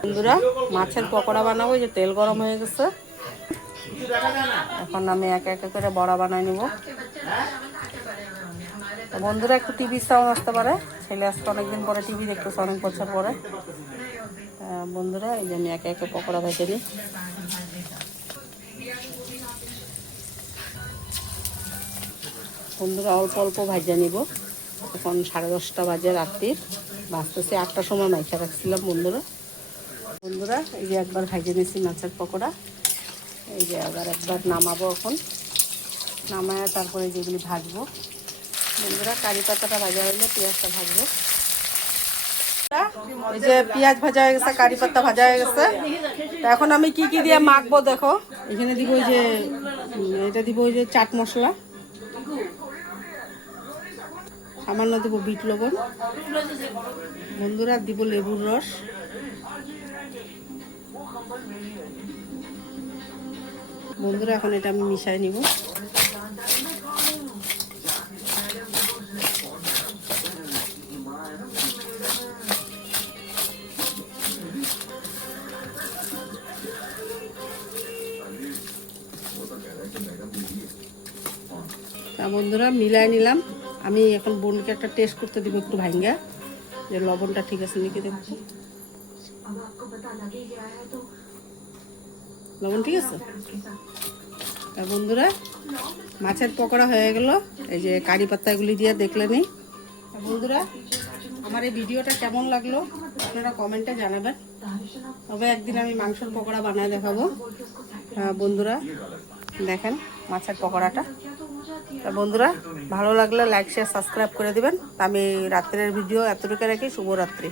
বন্ধুরা মাছের পকোড়া বানাবো, যে তেল গরম হয়ে গেছে। এখন আমি একে একে করে বড়া বানাই নিব। বন্ধুরা একটু টিভি সাউন্ড আসতে পারে, ছেলে আজকে অনেকদিন পরে টিভি দেখতেছে, অনেক বছর পরে। বন্ধুরা এই যে আমি একে একে পকোড়া ভেজে নিই। বন্ধুরা অল্প অল্প ভাজা নিব। এখন 10:30 বাজে রাত্রির, বাজতেছে 8টার সময় মাইখা রাখছিলাম। বন্ধুরা এই যে একবার ভেজে নিয়েছি মাছের পকোড়া, এই যে আবার একবার নামাবো। এখন নামায় তারপরে যেগুলি ভাজবো। বন্ধুরা কারি পাতাটা ভাজা হইলে পেঁয়াজটা ভাজবো। এই যে পেঁয়াজ ভাজা হয়ে গেছে, কারি পাতা ভাজা হয়ে গেছে। তো এখন আমি কি কি দিয়ে মাখবো দেখো। এখানে দিব ওই যে এটা দিব ওই যে চাট মশলা, সামান্য দেবো বিট লবণ। বন্ধুরা দিব লেবুর রস। বন্ধুরা এখন এটা আমি মিশাই নিব। বন্ধুরা মিলাই নিলাম। আমি এখন বোনকে একটা টেস্ট করতে দিব, একটু ভাঙ্গা, যে লবণটা ঠিক আছে নাকি দেখতে। লবণ ঠিক আছে। বন্ধুরা মাছের পকোড়া হয়ে গেল, এই যে কারি পাতাগুলি দিয়ে দেখলে নি। বন্ধুরা আমার এই ভিডিওটা কেমন লাগলো আপনারা কমেন্টে জানাবেন। তবে একদিন আমি মাংসের পকোড়া বানায় দেখাবো। বন্ধুরা দেখেন মাছের পকোড়াটা। বন্ধুরা ভালো লাগলে লাইক শেয়ার সাবস্ক্রাইব করে দিবেন। আমি রাত্রের ভিডিও এতটুকু রাখি। শুভরাত্রি।